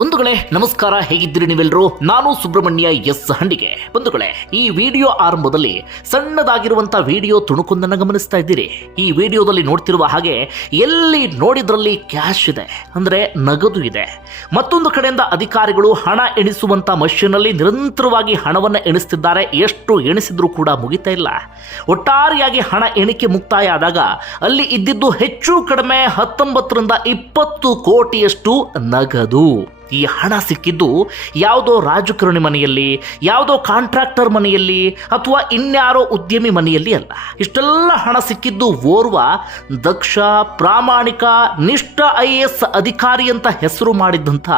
ಬಂಧುಗಳೇ, ನಮಸ್ಕಾರ. ಹೇಗಿದ್ದೀರಿ ನೀವೆಲ್ಲರೂ ನಾನು ಸುಬ್ರಹ್ಮಣ್ಯ ಎಸ್ ಹಂಡಿಗೆ ಬಂಧುಗಳೇ, ಈ ವಿಡಿಯೋ ಆರಂಭದಲ್ಲಿ ಸಣ್ಣದಾಗಿರುವಂತ ವಿಡಿಯೋ ತುಣುಕೊಂದನ್ನು ಗಮನಿಸ್ತಾ ಇದ್ದೀರಿ. ಈ ವಿಡಿಯೋದಲ್ಲಿ ನೋಡ್ತಿರುವ ಹಾಗೆ ಎಲ್ಲಿ ನೋಡಿದ್ರಲ್ಲಿ ಕ್ಯಾಶ್ ಇದೆ, ಅಂದ್ರೆ ನಗದು ಇದೆ. ಮತ್ತೊಂದು ಕಡೆಯಿಂದ ಅಧಿಕಾರಿಗಳು ಹಣ ಎಣಿಸುವಂತ ಮಷೀನಲ್ಲಿ ನಿರಂತರವಾಗಿ ಹಣವನ್ನು ಎಣಿಸ್ತಿದ್ದಾರೆ. ಎಷ್ಟು ಎಣಿಸಿದ್ರೂ ಕೂಡ ಮುಗಿತಾ ಇಲ್ಲ. ಒಟ್ಟಾರೆಯಾಗಿ ಹಣ ಎಣಿಕೆ ಮುಕ್ತಾಯ ಆದಾಗ ಅಲ್ಲಿ ಇದ್ದಿದ್ದು ಹೆಚ್ಚು ಕಡಿಮೆ ಹತ್ತೊಂಬತ್ತರಿಂದ ಇಪ್ಪತ್ತು ಕೋಟಿಯಷ್ಟು ನಗದು. ಈ ಹಣ ಸಿಕ್ಕಿದ್ದು ಯಾವುದೋ ರಾಜಕಾರಣಿ ಮನೆಯಲ್ಲಿ, ಯಾವುದೋ ಕಾಂಟ್ರಾಕ್ಟರ್ ಮನೆಯಲ್ಲಿ ಅಥವಾ ಇನ್ಯಾರೋ ಉದ್ಯಮಿ ಮನೆಯಲ್ಲಿ ಅಲ್ಲ. ಇಷ್ಟೆಲ್ಲ ಹಣ ಸಿಕ್ಕಿದ್ದು ಓರ್ವ ದಕ್ಷ, ಪ್ರಾಮಾಣಿಕ, ನಿಷ್ಠ ಐ ಎಸ್ ಅಧಿಕಾರಿ ಅಂತ ಹೆಸರು ಮಾಡಿದ್ದಂಥ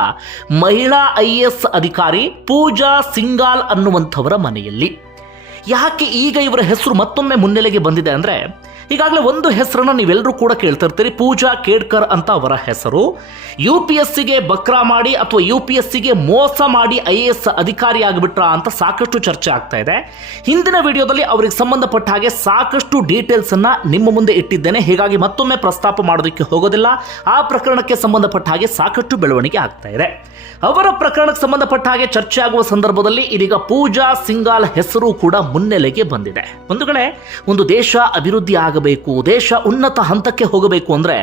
ಮಹಿಳಾ ಐ ಎಸ್ ಅಧಿಕಾರಿ ಪೂಜಾ ಸಿಂಗಾಲ್ ಅನ್ನುವಂಥವರ ಮನೆಯಲ್ಲಿ. ಯಾಕೆ ಈಗ ಇವರ ಹೆಸರು ಮತ್ತೊಮ್ಮೆ ಮುನ್ನೆಲೆಗೆ ಬಂದಿದೆ ಅಂದರೆ ಈಗಾಗಲೇ ಒಂದು ಹೆಸರನ್ನು ನೀವೆಲ್ಲರೂ ಕೂಡ ಕೇಳ್ತಾ ಇರ್ತೀರಿ ಪೂಜಾ ಕೇಡ್ಕರ್ ಅಂತ ಅವರ ಹೆಸರು. ಯು ಪಿ ಎಸ್ ಸಿಗೆ ಬಕ್ರಾ ಮಾಡಿ ಅಥವಾ ಯು ಪಿ ಎಸ್ ಸಿಗೆ ಮೋಸ ಮಾಡಿ ಐ ಎ ಎಸ್ ಅಧಿಕಾರಿ ಆಗಿಬಿಟ್ರ ಅಂತ ಸಾಕಷ್ಟು ಚರ್ಚೆ ಆಗ್ತಾ ಇದೆ. ಹಿಂದಿನ ವಿಡಿಯೋದಲ್ಲಿ ಅವರಿಗೆ ಸಂಬಂಧಪಟ್ಟ ಹಾಗೆ ಸಾಕಷ್ಟು ಡೀಟೇಲ್ಸ್ ಅನ್ನ ನಿಮ್ಮ ಮುಂದೆ ಇಟ್ಟಿದ್ದೇನೆ. ಹೀಗಾಗಿ ಮತ್ತೊಮ್ಮೆ ಪ್ರಸ್ತಾಪ ಮಾಡೋದಕ್ಕೆ ಹೋಗೋದಿಲ್ಲ. ಆ ಪ್ರಕರಣಕ್ಕೆ ಸಂಬಂಧಪಟ್ಟ ಹಾಗೆ ಸಾಕಷ್ಟು ಬೆಳವಣಿಗೆ ಆಗ್ತಾ ಇದೆ. ಅವರ ಪ್ರಕರಣಕ್ಕೆ ಸಂಬಂಧಪಟ್ಟ ಹಾಗೆ ಚರ್ಚೆ ಆಗುವ ಸಂದರ್ಭದಲ್ಲಿ ಇದೀಗ ಪೂಜಾ ಸಿಂಗಾಲ್ ಹೆಸರು ಕೂಡ ಮುನ್ನೆಲೆಗೆ ಬಂದಿದೆ. ಒಂದು ಒಂದು ದೇಶ ಅಭಿವೃದ್ಧಿ ಆಗಬೇಕು, ದೇಶ ಉನ್ನತ ಹಂತಕ್ಕೆ ಹೋಗಬೇಕು ಅಂದ್ರೆ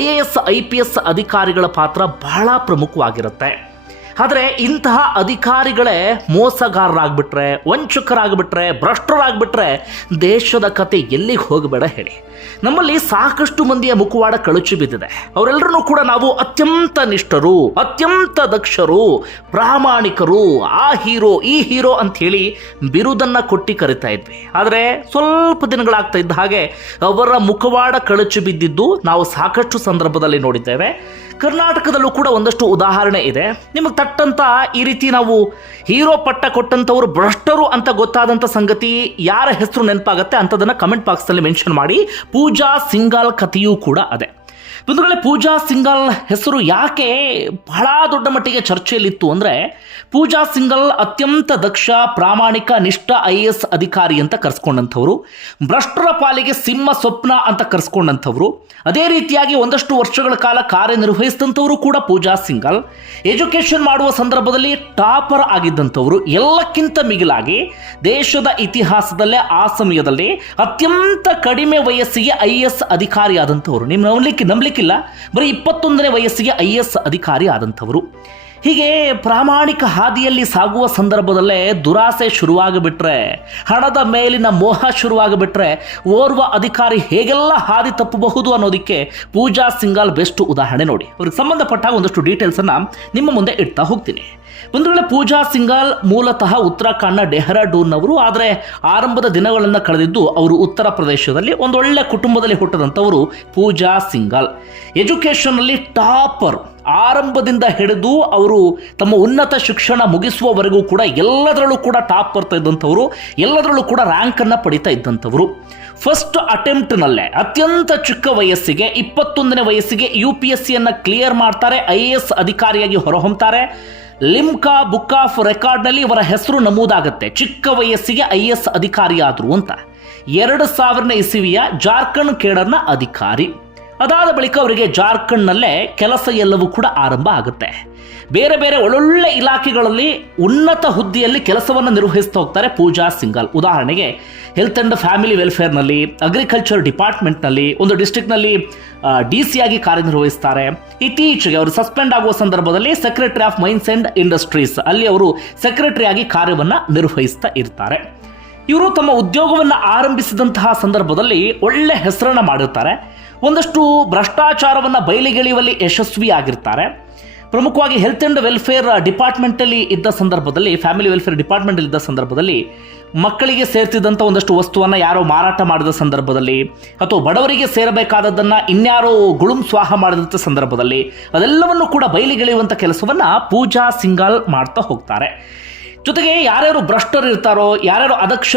I A I P S ಅಧಿಕಾರಿಗಳ ಪಾತ್ರ ಬಹಳ ಪ್ರಮುಖವಾಗಿರುತ್ತೆ. ಆದರೆ ಇಂತಹ ಅಧಿಕಾರಿಗಳೇ ಮೋಸಗಾರರಾಗ್ಬಿಟ್ರೆ, ವಂಚಕರಾಗ್ಬಿಟ್ರೆ, ಭ್ರಷ್ಟರಾಗ್ಬಿಟ್ರೆ ದೇಶದ ಕತೆ ಎಲ್ಲಿಗೆ ಹೋಗಬೇಡ ಹೇಳಿ. ನಮ್ಮಲ್ಲಿ ಸಾಕಷ್ಟು ಮಂದಿಯ ಮುಖವಾಡ ಕಳುಚಿ ಬಿದ್ದಿದೆ. ಅವರೆಲ್ಲರೂ ಕೂಡ ನಾವು ಅತ್ಯಂತ ನಿಷ್ಠರು, ಅತ್ಯಂತ ದಕ್ಷರು, ಪ್ರಾಮಾಣಿಕರು, ಆ ಹೀರೋ, ಈ ಹೀರೋ ಅಂತ ಹೇಳಿ ಬಿರುದನ್ನ ಕೊಟ್ಟಿ ಕರಿತಾ ಇದ್ವಿ. ಆದರೆ ಸ್ವಲ್ಪ ದಿನಗಳಾಗ್ತಾ ಇದ್ದ ಹಾಗೆ ಅವರ ಮುಖವಾಡ ಕಳಚಿ ಬಿದ್ದಿದ್ದು ನಾವು ಸಾಕಷ್ಟು ಸಂದರ್ಭದಲ್ಲಿ ನೋಡಿದ್ದೇವೆ. ಕರ್ನಾಟಕದಲ್ಲೂ ಕೂಡ ಒಂದಷ್ಟು ಉದಾಹರಣೆ ಇದೆ. ನಿಮಗೆ ತಟ್ಟಂತ ಈ ರೀತಿ ನಾವು ಹೀರೋ ಪಟ್ಟ ಕೊಟ್ಟಂಥವ್ರು ಭ್ರಷ್ಟರು ಅಂತ ಗೊತ್ತಾದಂಥ ಸಂಗತಿ ಯಾರ ಹೆಸರು ನೆನಪಾಗತ್ತೆ ಅಂಥದನ್ನು ಕಮೆಂಟ್ ಬಾಕ್ಸ್ನಲ್ಲಿ ಮೆನ್ಷನ್ ಮಾಡಿ. ಪೂಜಾ ಸಿಂಗಾಲ್ ಕಥೆಯೂ ಕೂಡ ಅದೇ. ಬಂಧುಗಳೇ, ಪೂಜಾ ಸಿಂಗಲ್ ಹೆಸರು ಯಾಕೆ ಬಹಳ ದೊಡ್ಡ ಮಟ್ಟಿಗೆ ಚರ್ಚೆಯಲ್ಲಿತ್ತು ಅಂದರೆ, ಪೂಜಾ ಸಿಂಗಲ್ ಅತ್ಯಂತ ದಕ್ಷ, ಪ್ರಾಮಾಣಿಕ, ನಿಷ್ಠ ಐ ಎ ಎಸ್ ಅಧಿಕಾರಿ ಅಂತ ಕರೆಸ್ಕೊಂಡಂಥವ್ರು. ಭ್ರಷ್ಟರ ಪಾಲಿಗೆ ಸಿಂಹ ಸ್ವಪ್ನ ಅಂತ ಕರೆಸ್ಕೊಂಡಂಥವ್ರು. ಅದೇ ರೀತಿಯಾಗಿ ಒಂದಷ್ಟು ವರ್ಷಗಳ ಕಾಲ ಕಾರ್ಯನಿರ್ವಹಿಸಿದಂಥವರು ಕೂಡ ಪೂಜಾ ಸಿಂಗಲ್. ಎಜುಕೇಷನ್ ಮಾಡುವ ಸಂದರ್ಭದಲ್ಲಿ ಟಾಪರ್ ಆಗಿದ್ದಂಥವ್ರು. ಎಲ್ಲಕ್ಕಿಂತ ಮಿಗಿಲಾಗಿ ದೇಶದ ಇತಿಹಾಸದಲ್ಲೇ, ಆ ಸಮಯದಲ್ಲಿ ಅತ್ಯಂತ ಕಡಿಮೆ ವಯಸ್ಸಿಗೆ ಐ ಎಸ್ ಅಧಿಕಾರಿ ಆದಂಥವ್ರು ನಿಮ್ಮ ನಂಬಲಿಕ್ಕೆ ನಂಬಲಿಕ್ಕಿಲ್ಲ ಬರೀ ಇಪ್ಪತ್ತೊಂದನೇ ವಯಸ್ಸಿಗೆ ಐ ಅಧಿಕಾರಿ ಆದಂಥವರು. ಹೀಗೆ ಪ್ರಾಮಾಣಿಕ ಹಾದಿಯಲ್ಲಿ ಸಾಗುವ ಸಂದರ್ಭದಲ್ಲೇ ದುರಾಸೆ ಶುರುವಾಗಿಬಿಟ್ರೆ, ಹಣದ ಮೇಲಿನ ಮೋಹ ಶುರುವಾಗಿಬಿಟ್ರೆ, ಓರ್ವ ಅಧಿಕಾರಿ ಹೇಗೆಲ್ಲ ಹಾದಿ ತಪ್ಪಬಹುದು ಅನ್ನೋದಕ್ಕೆ ಪೂಜಾ ಸಿಂಗಾಲ್ ಬೆಸ್ಟ್ ಉದಾಹರಣೆ ನೋಡಿ. ಅವ್ರಿಗೆ ಸಂಬಂಧಪಟ್ಟ ಒಂದಷ್ಟು ಡೀಟೇಲ್ಸನ್ನು ನಿಮ್ಮ ಮುಂದೆ ಇಡ್ತಾ ಹೋಗ್ತೀನಿ. ಒಂದು ವೇಳೆ ಪೂಜಾ ಸಿಂಗಾಲ್ ಮೂಲತಃ ಉತ್ತರಾಖಂಡ್ನ ಡೆಹ್ರಾಡೂನ್ನವರು, ಆದರೆ ಆರಂಭದ ದಿನಗಳನ್ನು ಕಳೆದಿದ್ದು ಅವರು ಉತ್ತರ ಪ್ರದೇಶದಲ್ಲಿ ಒಂದೊಳ್ಳೆ ಕುಟುಂಬದಲ್ಲಿ ಹುಟ್ಟದಂಥವರು ಪೂಜಾ ಸಿಂಗಾಲ್ ಎಜುಕೇಷನ್ನಲ್ಲಿ ಟಾಪರ್. ಆರಂಭದಿಂದ ಹಿಡಿದು ಅವರು ತಮ್ಮ ಉನ್ನತ ಶಿಕ್ಷಣ ಮುಗಿಸುವವರೆಗೂ ಕೂಡ ಎಲ್ಲದರಲ್ಲೂ ಕೂಡ ಟಾಪ್ ಬರ್ತಾ ಇದ್ದಂಥವರು ಎಲ್ಲದರಲ್ಲೂ ಕೂಡ ರ್ಯಾಂಕನ್ನು ಪಡಿತಾ ಇದ್ದಂಥವರು. ಫಸ್ಟ್ ಅಟೆಂಪ್ಟ್ನಲ್ಲೇ ಅತ್ಯಂತ ಚಿಕ್ಕ ವಯಸ್ಸಿಗೆ, ಇಪ್ಪತ್ತೊಂದನೇ ವಯಸ್ಸಿಗೆ ಯು ಪಿ ಎಸ್ ಸಿಯನ್ನು ಕ್ಲಿಯರ್ ಮಾಡ್ತಾರೆ ಐ ಎ ಎಸ್ ಅಧಿಕಾರಿಯಾಗಿ ಹೊರಹೊಮ್ತಾರೆ. ಲಿಮ್ಕಾ ಬುಕ್ ಆಫ್ ರೆಕಾರ್ಡ್ನಲ್ಲಿ ಇವರ ಹೆಸರು ನಮೂದಾಗುತ್ತೆ. ಚಿಕ್ಕ ವಯಸ್ಸಿಗೆ ಐ ಎಸ್ ಅಧಿಕಾರಿಯಾದರು ಅಂತ. ಎರಡು ಸಾವಿರನೇ ಇಸವಿಯ ಜಾರ್ಖಂಡ್ ಕೇಡರ್ನ ಅಧಿಕಾರಿ. ಅದಾದ ಬಳಿಕ ಅವರಿಗೆ ಜಾರ್ಖಂಡ್ನಲ್ಲೇ ಕೆಲಸ ಎಲ್ಲವೂ ಕೂಡ ಆರಂಭ ಆಗುತ್ತೆ. ಬೇರೆ ಬೇರೆ ಒಳ್ಳೊಳ್ಳೆ ಇಲಾಖೆಗಳಲ್ಲಿ ಉನ್ನತ ಹುದ್ದೆಯಲ್ಲಿ ಕೆಲಸವನ್ನು ನಿರ್ವಹಿಸ್ತಾ ಹೋಗ್ತಾರೆ ಪೂಜಾ ಸಿಂಗಲ್. ಉದಾಹರಣೆಗೆ ಹೆಲ್ತ್ ಅಂಡ್ ಫ್ಯಾಮಿಲಿ ವೆಲ್ಫೇರ್ನಲ್ಲಿ ಅಗ್ರಿಕಲ್ಚರ್ ಡಿಪಾರ್ಟ್ಮೆಂಟ್ನಲ್ಲಿ ಒಂದು ಡಿಸ್ಟಿಕ್ನಲ್ಲಿ ಡಿ ಸಿ ಆಗಿ ಕಾರ್ಯನಿರ್ವಹಿಸ್ತಾರೆ. ಇತ್ತೀಚೆಗೆ ಅವರು ಸಸ್ಪೆಂಡ್ ಆಗುವ ಸಂದರ್ಭದಲ್ಲಿ secretary of mines and industries ಅಲ್ಲಿ ಅವರು ಸೆಕ್ರೆಟರಿ ಆಗಿ ಕಾರ್ಯವನ್ನು ನಿರ್ವಹಿಸ್ತಾ ಇರ್ತಾರೆ. ಇವರು ತಮ್ಮ ಉದ್ಯೋಗವನ್ನು ಆರಂಭಿಸಿದಂತಹ ಸಂದರ್ಭದಲ್ಲಿ ಒಳ್ಳೆ ಹೆಸರನ್ನು ಮಾಡಿರ್ತಾರೆ. ಒಂದಷ್ಟು ಭ್ರಷ್ಟಾಚಾರವನ್ನು ಬಯಲಿಗೆಳೆಯುವಲ್ಲಿ ಯಶಸ್ವಿಯಾಗಿರ್ತಾರೆ. ಪ್ರಮುಖವಾಗಿ ಹೆಲ್ತ್ ಆ್ಯಂಡ್ ವೆಲ್ಫೇರ್ ಡಿಪಾರ್ಟ್ಮೆಂಟಲ್ಲಿ ಇದ್ದ ಸಂದರ್ಭದಲ್ಲಿ ಫ್ಯಾಮಿಲಿ ವೆಲ್ಫೇರ್ ಡಿಪಾರ್ಟ್ಮೆಂಟಲ್ಲಿ ಇದ್ದ ಸಂದರ್ಭದಲ್ಲಿ, ಮಕ್ಕಳಿಗೆ ಸೇರ್ತಿದ್ದಂಥ ಒಂದಷ್ಟು ವಸ್ತುವನ್ನು ಯಾರೋ ಮಾರಾಟ ಮಾಡಿದ ಸಂದರ್ಭದಲ್ಲಿ, ಅಥವಾ ಬಡವರಿಗೆ ಸೇರಬೇಕಾದದ್ದನ್ನು ಇನ್ಯಾರೋ ಗುಳುಂ ಸ್ವಾಹ ಮಾಡಿದಂಥ ಸಂದರ್ಭದಲ್ಲಿ, ಅದೆಲ್ಲವನ್ನು ಕೂಡ ಬಯಲಿಗೆಳೆಯುವಂಥ ಕೆಲಸವನ್ನು ಪೂಜಾ ಸಿಂಗಾಲ್ ಮಾಡ್ತಾ ಹೋಗ್ತಾರೆ. ಜೊತೆಗೆ ಯಾರ್ಯಾರು ಭ್ರಷ್ಟರು ಇರ್ತಾರೋ, ಯಾರ್ಯಾರು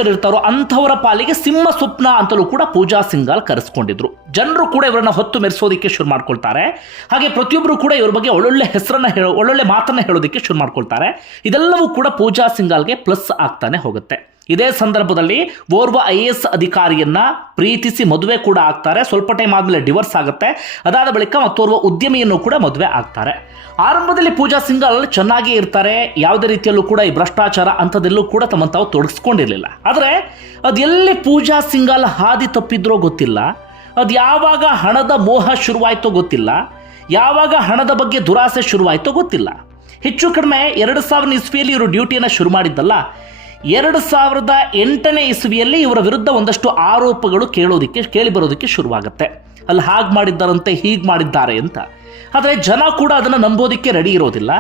ಇರ್ತಾರೋ, ಅಂಥವರ ಪಾಲಿಗೆ ಸಿಂಹ ಸ್ವಪ್ನ ಅಂತಲೂ ಕೂಡ ಪೂಜಾ ಸಿಂಗಾಲ್ ಕರೆಸ್ಕೊಂಡಿದ್ರು. ಜನರು ಕೂಡ ಇವರನ್ನ ಹೊತ್ತು ಮೆರೆಸೋದಕ್ಕೆ ಶುರು ಮಾಡ್ಕೊಳ್ತಾರೆ. ಹಾಗೆ ಪ್ರತಿಯೊಬ್ಬರು ಕೂಡ ಇವ್ರ ಬಗ್ಗೆ ಒಳ್ಳೊಳ್ಳೆ ಹೆಸರನ್ನ ಹೇಳೋ, ಒಳ್ಳೊಳ್ಳೆ ಮಾತನ್ನ ಹೇಳೋದಕ್ಕೆ ಶುರು ಮಾಡ್ಕೊಳ್ತಾರೆ. ಇದೆಲ್ಲವೂ ಕೂಡ ಪೂಜಾ ಸಿಂಗಾಲ್ಗೆ ಪ್ಲಸ್ ಆಗ್ತಾನೆ ಹೋಗುತ್ತೆ. ಇದೇ ಸಂದರ್ಭದಲ್ಲಿ ಓರ್ವ ಐ ಎ ಎಸ್ ಅಧಿಕಾರಿಯನ್ನ ಪ್ರೀತಿಸಿ ಮದುವೆ ಕೂಡ ಆಗ್ತಾರೆ. ಸ್ವಲ್ಪ ಟೈಮ್ ಆದಮೇಲೆ ಡಿವೋರ್ಸ್ ಆಗುತ್ತೆ. ಅದಾದ ಬಳಿಕ ಮತ್ತೋರ್ವ ಉದ್ಯಮಿಯನ್ನು ಕೂಡ ಮದುವೆ ಆಗ್ತಾರೆ. ಆರಂಭದಲ್ಲಿ ಪೂಜಾ ಸಿಂಗಲ್ ಚೆನ್ನಾಗಿ ಇರ್ತಾರೆ. ಯಾವುದೇ ರೀತಿಯಲ್ಲೂ ಕೂಡ ಈ ಭ್ರಷ್ಟಾಚಾರ ಅಂಥದ್ದೆಲ್ಲೂ ಕೂಡ ತಮ್ಮನ್ನು ತಾವು ತೊಡಗಿಸ್ಕೊಂಡಿರಲಿಲ್ಲ. ಆದರೆ ಅದು ಎಲ್ಲಿ ಪೂಜಾ ಸಿಂಗಲ್ ಹಾದಿ ತಪ್ಪಿದ್ರೋ ಗೊತ್ತಿಲ್ಲ. ಅದು ಯಾವಾಗ ಹಣದ ಮೋಹ ಶುರುವಾಯಿತೋ ಗೊತ್ತಿಲ್ಲ. ಯಾವಾಗ ಹಣದ ಬಗ್ಗೆ ದುರಾಸೆ ಶುರುವಾಯಿತೋ ಗೊತ್ತಿಲ್ಲ. ಹೆಚ್ಚು ಕಡಿಮೆ ಎರಡು ಸಾವಿರದ ಇಸ್ವಿಯಲ್ಲಿ ಇವರು ಡ್ಯೂಟಿಯನ್ನು ಶುರು ಮಾಡಿದ್ದಲ್ಲ. ಎರಡು ಸಾವಿರದ ಎಂಟನೇ ಇಸುವಿಯಲ್ಲಿ ಇವರ ವಿರುದ್ಧ ಒಂದಷ್ಟು ಆರೋಪಗಳು ಕೇಳೋದಕ್ಕೆ, ಕೇಳಿ ಬರೋದಕ್ಕೆ ಶುರುವಾಗುತ್ತೆ. ಅಲ್ಲಿ ಹಾಗೆ ಮಾಡಿದ್ದಾರಂತೆ, ಹೀಗೆ ಮಾಡಿದ್ದಾರೆ ಅಂತ. ಆದರೆ ಜನ ಕೂಡ ಅದನ್ನು ನಂಬೋದಕ್ಕೆ ರೆಡಿ ಇರೋದಿಲ್ಲ.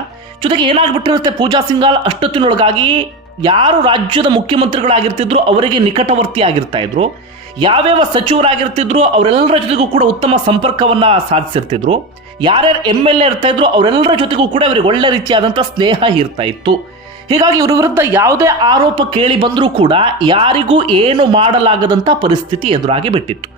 ಜೊತೆಗೆ ಏನಾಗ್ಬಿಟ್ಟಿರುತ್ತೆ, ಪೂಜಾ ಸಿಂಗಾಲ್ ಅಷ್ಟೊತ್ತಿನೊಳಗಾಗಿ ಯಾರು ರಾಜ್ಯದ ಮುಖ್ಯಮಂತ್ರಿಗಳಾಗಿರ್ತಿದ್ರು, ಅವರಿಗೆ ನಿಕಟವರ್ತಿ ಆಗಿರ್ತಾ ಇದ್ರು. ಯಾವ್ಯಾವ ಸಚಿವರಾಗಿರ್ತಿದ್ರು, ಅವರೆಲ್ಲರ ಜೊತೆಗೂ ಕೂಡ ಉತ್ತಮ ಸಂಪರ್ಕವನ್ನ ಸಾಧಿಸಿರ್ತಿದ್ರು. ಯಾರ್ಯಾರು ಎಂ ಎಲ್ ಎ ಇರ್ತಾ ಇದ್ರು, ಅವರೆಲ್ಲರ ಜೊತೆಗೂ ಕೂಡ ಇವರಿಗೆ ಒಳ್ಳೆ ರೀತಿಯಾದಂಥ ಸ್ನೇಹ ಇರ್ತಾ ಇತ್ತು. ಹೀಗಾಗಿ ಇವರ ವಿರುದ್ಧ ಯಾವುದೇ ಆರೋಪ ಕೇಳಿ ಬಂದರೂ ಕೂಡ ಯಾರಿಗೂ ಏನು ಮಾಡಲಾಗದಂಥ ಪರಿಸ್ಥಿತಿ ಎದುರಾಗಿ ಬಿಟ್ಟಿತ್ತು.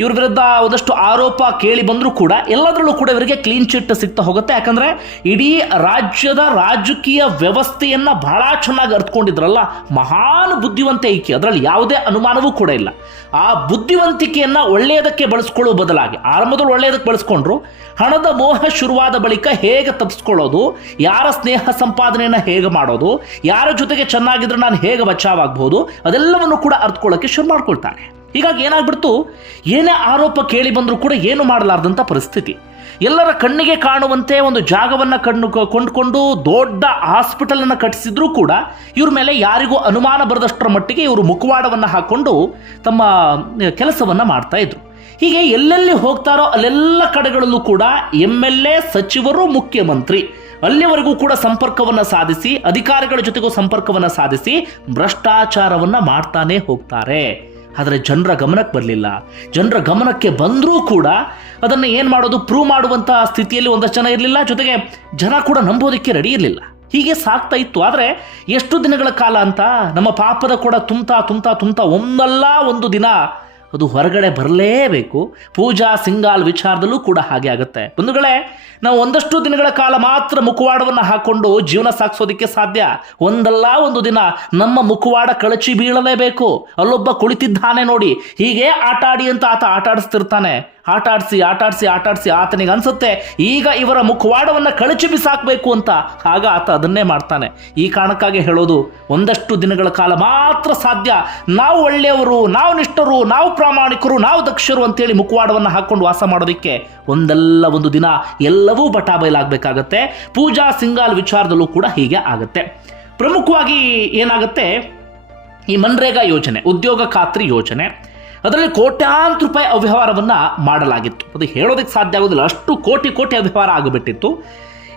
ಇವ್ರ ವಿರುದ್ಧ ಒಂದಷ್ಟು ಆರೋಪ ಕೇಳಿ ಬಂದರೂ ಕೂಡ ಎಲ್ಲದರಲ್ಲೂ ಕೂಡ ಇವರಿಗೆ ಕ್ಲೀನ್ ಚಿಟ್ ಸಿಗ್ತಾ ಹೋಗುತ್ತೆ. ಯಾಕಂದರೆ ಇಡೀ ರಾಜ್ಯದ ರಾಜಕೀಯ ವ್ಯವಸ್ಥೆಯನ್ನು ಬಹಳ ಚೆನ್ನಾಗಿ ಅರ್ಥಕೊಂಡಿದ್ರಲ್ಲ ಮಹಾನ್ ಬುದ್ಧಿವಂತ ಈಕೆ. ಅದರಲ್ಲಿ ಯಾವುದೇ ಅನುಮಾನವೂ ಕೂಡ ಇಲ್ಲ. ಆ ಬುದ್ಧಿವಂತಿಕೆಯನ್ನು ಒಳ್ಳೆಯದಕ್ಕೆ ಬಳಸ್ಕೊಳ್ಳೋ ಬದಲಾಗಿ, ಆರಂಭದಲ್ಲಿ ಒಳ್ಳೆಯದಕ್ಕೆ ಬಳಸ್ಕೊಂಡ್ರು, ಹಣದ ಮೋಹ ಶುರುವಾದ ಬಳಿಕ ಹೇಗೆ ತಪ್ಪಿಸ್ಕೊಳ್ಳೋದು ಯಾರ ಸ್ನೇಹ ಸಂಪಾದನೆಯನ್ನು ಹೇಗೆ ಮಾಡೋದು, ಯಾರ ಜೊತೆಗೆ ಚೆನ್ನಾಗಿದ್ರೆ ನಾನು ಹೇಗೆ ಬಚಾವಾಗಬಹುದು ಅದೆಲ್ಲವನ್ನು ಕೂಡ ಅರ್ಥಕೊಳ್ಳೋಕ್ಕೆ ಶುರು ಮಾಡ್ಕೊಳ್ತಾರೆ ಹೀಗಾಗಿ ಏನಾಗ್ಬಿಡ್ತು? ಏನೇ ಆರೋಪ ಕೇಳಿ ಬಂದರೂ ಕೂಡ ಏನು ಮಾಡಲಾರ್ದಂಥ ಪರಿಸ್ಥಿತಿ. ಎಲ್ಲರ ಕಣ್ಣಿಗೆ ಕಾಣುವಂತೆ ಒಂದು ಜಾಗವನ್ನು ಕಣ್ಣು ಕೊಂಡುಕೊಂಡು ದೊಡ್ಡ ಹಾಸ್ಪಿಟಲನ್ನು ಕಟ್ಟಿಸಿದ್ರೂ ಕೂಡ ಇವ್ರ ಮೇಲೆ ಯಾರಿಗೂ ಅನುಮಾನ ಬರದಷ್ಟರ ಮಟ್ಟಿಗೆ ಇವರು ಮುಖವಾಡವನ್ನು ಹಾಕ್ಕೊಂಡು ತಮ್ಮ ಕೆಲಸವನ್ನು ಮಾಡ್ತಾ ಇದ್ರು. ಹೀಗೆ ಎಲ್ಲೆಲ್ಲಿ ಹೋಗ್ತಾರೋ ಅಲ್ಲೆಲ್ಲ ಕಡೆಗಳಲ್ಲೂ ಕೂಡ ಎಂ ಎಲ್ ಎ ಸಚಿವರು, ಮುಖ್ಯಮಂತ್ರಿ. ಅಲ್ಲಿವರೆಗೂ ಕೂಡ ಸಂಪರ್ಕವನ್ನು ಸಾಧಿಸಿ, ಅಧಿಕಾರಿಗಳ ಜೊತೆಗೂ ಸಂಪರ್ಕವನ್ನು ಸಾಧಿಸಿ ಭ್ರಷ್ಟಾಚಾರವನ್ನು ಮಾಡ್ತಾನೆ ಹೋಗ್ತಾರೆ. ಆದರೆ ಜನರ ಗಮನಕ್ಕೆ ಬರಲಿಲ್ಲ. ಜನರ ಗಮನಕ್ಕೆ ಬಂದರೂ ಕೂಡ ಅದನ್ನು ಏನು ಮಾಡೋದು ಪ್ರೂವ್ ಮಾಡುವಂಥ ಸ್ಥಿತಿಯಲ್ಲಿ ಒಂದಷ್ಟು ಜನ ಇರಲಿಲ್ಲ. ಜೊತೆಗೆ ಜನ ಕೂಡ ನಂಬೋದಕ್ಕೆ ರೆಡಿ ಇರಲಿಲ್ಲ. ಹೀಗೆ ಸಾಕ್ತಾ ಇತ್ತು. ಆದರೆ ಎಷ್ಟು ದಿನಗಳ ಕಾಲ ಅಂತ ನಮ್ಮ ಪಾಪದ ಕೂಡ ತುಂಬ್ತಾ ತುಂಬ್ತಾ ತುಂಬ್ತಾ ಒಂದಲ್ಲ ಒಂದು ದಿನ ಅದು ಹೊರಗಡೆ ಬರಲೇಬೇಕು. ಪೂಜಾ ಸಿಂಗಾಲ್ ವಿಚಾರದಲ್ಲೂ ಕೂಡ ಹಾಗೆ ಆಗುತ್ತೆ. ಬಂಧುಗಳೇ, ನಾವು ಒಂದಷ್ಟು ದಿನಗಳ ಕಾಲ ಮಾತ್ರ ಮುಖವಾಡವನ್ನು ಹಾಕೊಂಡು ಜೀವನ ಸಾಗಿಸೋದಕ್ಕೆ ಸಾಧ್ಯ? ಒಂದಲ್ಲ ಒಂದು ದಿನ ನಮ್ಮ ಮುಖವಾಡ ಕಳಚಿ ಬೀಳಲೇಬೇಕು. ಅಲ್ಲೊಬ್ಬ ಕುಳಿತಿದ್ದಾನೆ ನೋಡಿ, ಹೀಗೆ ಆಟಾಡಿ ಅಂತ ಆತ ಆಟ ಆಡಿಸ್ತಿರ್ತಾನೆ ಆಟ ಆಡಿಸಿ ಆಟ ಆಡಿಸಿ ಆಟ ಆಡಿಸಿ ಆತನಿಗೆ ಅನಿಸುತ್ತೆ, ಈಗ ಇವರ ಮುಖವಾಡವನ್ನು ಕಳಚಿ ಬಿಸಾಕಬೇಕು ಅಂತ. ಆಗ ಆತ ಅದನ್ನೇ ಮಾಡ್ತಾನೆ. ಈ ಕಾರಣಕ್ಕಾಗಿ ಹೇಳೋದು, ಒಂದಷ್ಟು ದಿನಗಳ ಕಾಲ ಮಾತ್ರ ಸಾಧ್ಯ. ನಾವು ಒಳ್ಳೆಯವರು, ನಾವು ನಿಷ್ಠರು, ನಾವು ಪ್ರಾಮಾಣಿಕರು, ನಾವು ದಕ್ಷರು ಅಂತೇಳಿ ಮುಖವಾಡವನ್ನು ಹಾಕ್ಕೊಂಡು ವಾಸ ಮಾಡೋದಕ್ಕೆ ಒಂದಲ್ಲ ಒಂದು ದಿನ ಎಲ್ಲವೂ ಬಟಾ ಬಯಲಾಗಬೇಕಾಗತ್ತೆ ಪೂಜಾ ಸಿಂಗಾಲ್ ವಿಚಾರದಲ್ಲೂ ಕೂಡ ಹೀಗೆ ಆಗುತ್ತೆ. ಪ್ರಮುಖವಾಗಿ ಏನಾಗುತ್ತೆ? ಈ ಮನ್ರೇಗಾ ಯೋಜನೆ, ಉದ್ಯೋಗ ಖಾತ್ರಿ ಯೋಜನೆ. ಅದರಲ್ಲಿ ಕೋಟ್ಯಾಂತರ ರೂಪಾಯಿ ಅವ್ಯವಹಾರವನ್ನು ಮಾಡಲಾಗಿತ್ತು. ಅದು ಹೇಳೋದಕ್ಕೆ ಸಾಧ್ಯ ಆಗೋದಿಲ್ಲ. ಅಷ್ಟು ಕೋಟಿ ಕೋಟಿ ಅವ್ಯವಹಾರ ಆಗಿಬಿಟ್ಟಿತ್ತು.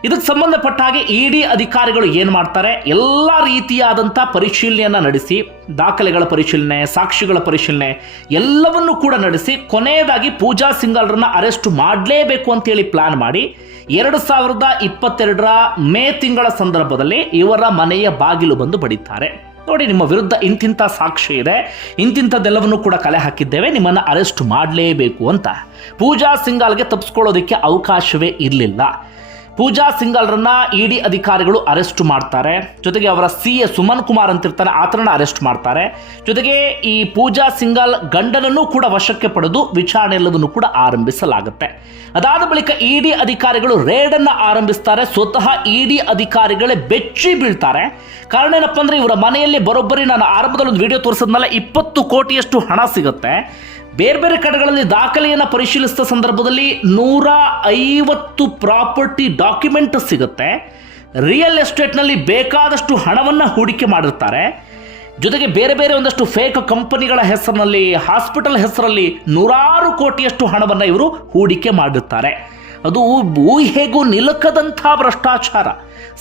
ಇದಕ್ಕೆ ಸಂಬಂಧಪಟ್ಟ ಹಾಗೆ ಇಡಿ ಅಧಿಕಾರಿಗಳು ಏನು ಮಾಡ್ತಾರೆ? ಎಲ್ಲ ರೀತಿಯಾದಂಥ ಪರಿಶೀಲನೆಯನ್ನು ನಡೆಸಿ, ದಾಖಲೆಗಳ ಪರಿಶೀಲನೆ, ಸಾಕ್ಷಿಗಳ ಪರಿಶೀಲನೆ, ಎಲ್ಲವನ್ನೂ ಕೂಡ ನಡೆಸಿ, ಕೊನೆಯದಾಗಿ ಪೂಜಾ ಸಿಂಗಲ್ರನ್ನ ಅರೆಸ್ಟ್ ಮಾಡಲೇಬೇಕು ಅಂತೇಳಿ ಪ್ಲಾನ್ ಮಾಡಿ, ಎರಡು ಸಾವಿರದ ಇಪ್ಪತ್ತೆರಡರ ಮೇ ತಿಂಗಳ ಸಂದರ್ಭದಲ್ಲಿ ಇವರ ಮನೆಯ ಬಾಗಿಲು ಬಂದು ಬಡಿತಾರೆ. ನೋಡಿ, ನಿಮ್ಮ ವಿರುದ್ಧ ಇಂತಿಂಥ ಸಾಕ್ಷಿ ಇದೆ. ಇಂತಿಂಥದ್ದೆಲ್ಲವನ್ನು ಕೂಡ ಕಲೆ ಹಾಕಿದ್ದೇವೆ. ನಿಮ್ಮನ್ನು ಅರೆಸ್ಟ್ ಮಾಡಲೇಬೇಕು ಅಂತ. ಪೂಜಾ ಸಿಂಗಾಲ್ಗೆ ತಪ್ಪಿಸ್ಕೊಳ್ಳೋದಕ್ಕೆ ಅವಕಾಶವೇ ಇರಲಿಲ್ಲ. ಪೂಜಾ ಸಿಂಗಲ್ರನ್ನ ಇಡಿ ಅಧಿಕಾರಿಗಳು ಅರೆಸ್ಟ್ ಮಾಡ್ತಾರೆ. ಜೊತೆಗೆ ಅವರ ಸಿ ಎ ಸುಮನ್ ಕುಮಾರ್ ಅಂತಿರ್ತಾನೆ, ಆತನನ್ನ ಅರೆಸ್ಟ್ ಮಾಡ್ತಾರೆ. ಜೊತೆಗೆ ಈ ಪೂಜಾ ಸಿಂಗಲ್ ಗಂಡನನ್ನು ಕೂಡ ವಶಕ್ಕೆ ಪಡೆದು ವಿಚಾರಣೆ ಎಲ್ಲವನ್ನು ಕೂಡ ಆರಂಭಿಸಲಾಗುತ್ತೆ. ಅದಾದ ಬಳಿಕ ಇಡಿ ಅಧಿಕಾರಿಗಳು ರೇಡನ್ನು ಆರಂಭಿಸ್ತಾರೆ. ಸ್ವತಃ ಇಡಿ ಅಧಿಕಾರಿಗಳೇ ಬೆಚ್ಚಿ ಬೀಳ್ತಾರೆ. ಕಾರಣ ಏನಪ್ಪ ಅಂದ್ರೆ ಇವರ ಮನೆಯಲ್ಲಿ ಬರೋಬ್ಬರಿ ನಾನು ಆರಂಭದಲ್ಲಿ ಒಂದು ವಿಡಿಯೋ ತೋರಿಸಿದ್ಮೇಲೆ ಇಪ್ಪತ್ತು ಕೋಟಿಯಷ್ಟು ಹಣ ಸಿಗುತ್ತೆ. ಬೇರೆ ಬೇರೆ ಕಡೆಗಳಲ್ಲಿ ದಾಖಲೆಯನ್ನು ಪರಿಶೀಲಿಸಿದ ಸಂದರ್ಭದಲ್ಲಿ ನೂರ ಐವತ್ತು ಪ್ರಾಪರ್ಟಿ ಡಾಕ್ಯುಮೆಂಟ್ ಸಿಗುತ್ತೆ. ರಿಯಲ್ ಎಸ್ಟೇಟ್ನಲ್ಲಿ ಬೇಕಾದಷ್ಟು ಹಣವನ್ನು ಹೂಡಿಕೆ ಮಾಡಿರ್ತಾರೆ. ಜೊತೆಗೆ ಬೇರೆ ಬೇರೆ ಒಂದಷ್ಟು ಫೇಕ್ ಕಂಪನಿಗಳ ಹೆಸರಿನಲ್ಲಿ, ಹಾಸ್ಪಿಟಲ್ ಹೆಸರಲ್ಲಿ ನೂರಾರು ಕೋಟಿಯಷ್ಟು ಹಣವನ್ನು ಇವರು ಹೂಡಿಕೆ ಮಾಡಿರ್ತಾರೆ. ಅದು ಊಹೆಗೂ ನಿಲುಕದಂಥ ಭ್ರಷ್ಟಾಚಾರ.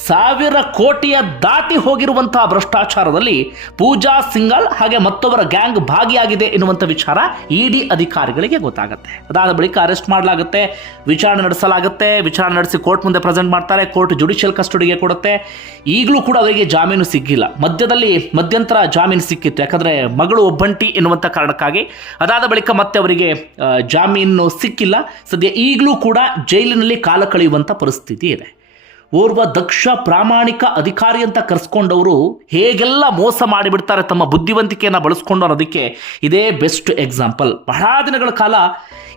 ಸಾವಿರ ಕೋಟಿಯ ದಾಟಿ ಹೋಗಿರುವಂತಹ ಭ್ರಷ್ಟಾಚಾರದಲ್ಲಿ ಪೂಜಾ ಸಿಂಗಲ್ ಹಾಗೆ ಮತ್ತೊಬ್ಬರ ಗ್ಯಾಂಗ್ ಭಾಗಿಯಾಗಿದೆ ಎನ್ನುವಂಥ ವಿಚಾರ ಇಡಿ ಅಧಿಕಾರಿಗಳಿಗೆ ಗೊತ್ತಾಗುತ್ತೆ. ಅದಾದ ಬಳಿಕ ಅರೆಸ್ಟ್ ಮಾಡಲಾಗುತ್ತೆ, ವಿಚಾರಣೆ ನಡೆಸಲಾಗುತ್ತೆ, ವಿಚಾರಣೆ ನಡೆಸಿ ಕೋರ್ಟ್ ಮುಂದೆ ಪ್ರೆಸೆಂಟ್ ಮಾಡ್ತಾರೆ, ಕೋರ್ಟ್ ಜುಡಿಷಿಯಲ್ ಕಸ್ಟಡಿಗೆ ಕೊಡುತ್ತೆ. ಈಗಲೂ ಕೂಡ ಅವರಿಗೆ ಜಾಮೀನು ಸಿಕ್ಕಿಲ್ಲ ಮಧ್ಯದಲ್ಲಿ ಮಧ್ಯಂತರ ಜಾಮೀನು ಸಿಕ್ಕಿತ್ತು. ಯಾಕಂದ್ರೆ ಮಗಳು ಒಬ್ಬಂಟಿ ಎನ್ನುವಂಥ ಕಾರಣಕ್ಕಾಗಿ. ಅದಾದ ಬಳಿಕ ಮತ್ತೆ ಅವರಿಗೆ ಜಾಮೀನು ಸಿಕ್ಕಿಲ್ಲ. ಸದ್ಯ ಈಗಲೂ ಕೂಡ ಜೈಲಿನಲ್ಲಿ ಕಾಲ ಕಳೆಯುವಂಥ ಪರಿಸ್ಥಿತಿ ಇದೆ. ಓರ್ವ ದಕ್ಷ ಪ್ರಾಮಾಣಿಕ ಅಧಿಕಾರಿ ಅಂತ ಕರೆಸ್ಕೊಂಡವರು ಹೇಗೆಲ್ಲ ಮೋಸ ಮಾಡಿಬಿಡ್ತಾರೆ ತಮ್ಮ ಬುದ್ಧಿವಂತಿಕೆಯನ್ನು ಬಳಸ್ಕೊಂಡು ಅನ್ನೋದಕ್ಕೆ ಇದೇ ಬೆಸ್ಟ್ ಎಕ್ಸಾಂಪಲ್. ಬಹಳ ದಿನಗಳ ಕಾಲ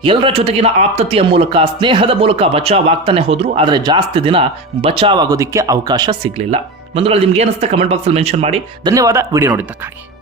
ಎಲ್ಲರ ಜೊತೆಗಿನ ಆಪ್ತತೆಯ ಮೂಲಕ, ಸ್ನೇಹದ ಮೂಲಕ ಬಚಾವ್ ಆಗ್ತಾನೆ ಹೋದ್ರು, ಆದರೆ ಜಾಸ್ತಿ ದಿನ ಬಚಾವ್ ಆಗೋದಕ್ಕೆ ಅವಕಾಶ ಸಿಗಲಿಲ್ಲ. ಬಂಧುಗಳು, ನಿಮ್ಗೆ ಏನಿಸುತ್ತೆ ಕಮೆಂಟ್ ಬಾಕ್ಸಲ್ಲಿ ಮೆನ್ಷನ್ ಮಾಡಿ. ಧನ್ಯವಾದ. ವಿಡಿಯೋ ನೋಡಿದ್ದಕ್ಕಾಗಿ.